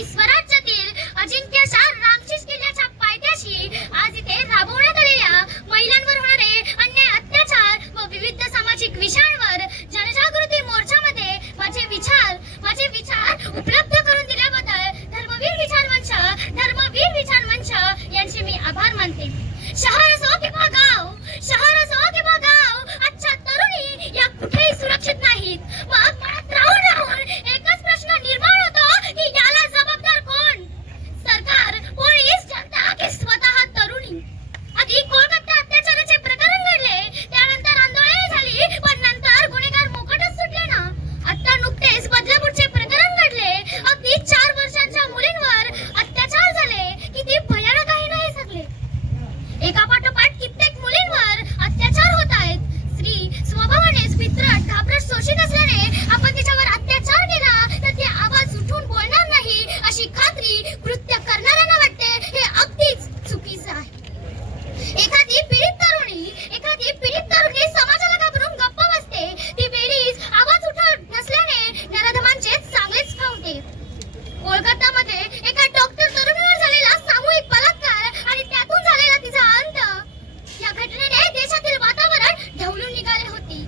आणि स्वराज्यातील अजिंक्य शाह रामशीस किल्ल्याच्या पायथ्याशी आज इथे राबवण्यात आलेल्या महिलांवर होणारे अन्याय अत्याचार व विविध सामाजिक विषयांवर जनजागृती मोर्चामध्ये माझे विचार माझे विचार उपलब्ध करून दिल्याबद्दल धर्मवीर विचार मंच धर्मवीर विचार मंच यांचे मी आभार मानते. शहर कोलकातामध्ये एका डॉक्टर तरुणीवर झालेला सामूहिक बलात्कार आणि त्यातून झालेला तिचा अंत. या घटनेने देशातील वातावरण ढवळून निघाले होते.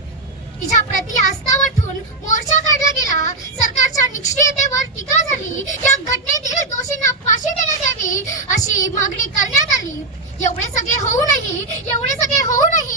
तिच्या प्रति आस्था वाटून मोर्चा काढला गेला. सरकारच्या निष्क्रियतेवर टीका झाली. या घटनेतील दोषींना फाशी देण्यात यावी अशी मागणी करण्यात आली. एवढे सगळे होऊनही एवढे सगळे होऊनही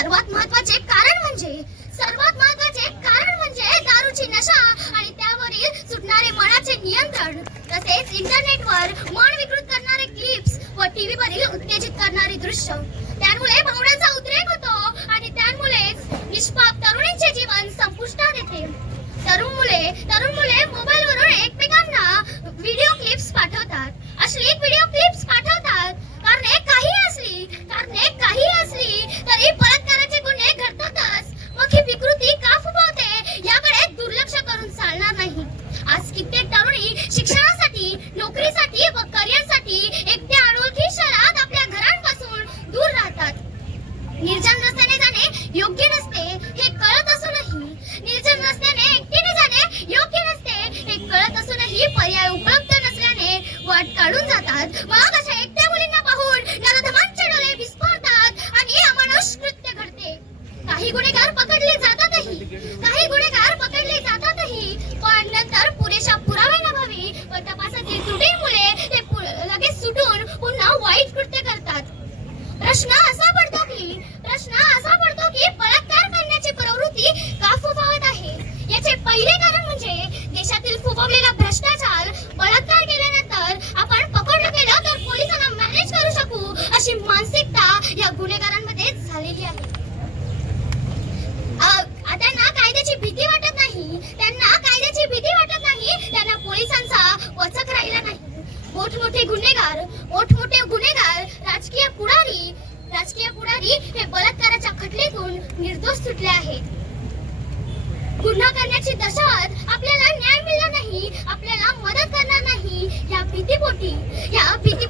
सर्वात महत्त्वाचे कारण म्हणजे सर्वात महत्त्वाचे कारण म्हणजे दारूची नशा आणि त्यावरील सुटणारे मनाचे नियंत्रण. तसेच इंटरनेटवर मन विकृत करणारे क्लिप्स व टीव्ही वरील उत्तेजित करणारी दृश्य. त्यामुळे भावनांचा उद्रेक होतो. गुन्हेगार पकडले जातातही. काही गुन्हेगार पकडले जातातही. पण नंतर पुरेशा पुराव्याअभावी व तपासातील त्रुटीमुळे ते पु- लगेच सुटून पुन्हा वाईट कृत्य करतात. प्रश्न असा पडतो की प्रश्न असा पडतो की बलात्कार करण्याची प्रवृत्ती का फुफावत आहे? याचे पहिले कारण म्हणजे देशातील फुफवलेला भ्रष्टाचार गुन्हेगार मोठमोठे गुन्हेगार राजकीय पुढारी राजकीय पुढारी हे बलात्काराच्या खटलीतून निर्दोष सुटले आहेत. गुन्हा करण्याची दशावत आपल्याला न्याय मिळणार नाही आपल्याला मदत करणार नाही. या भीतीपोटी या भीती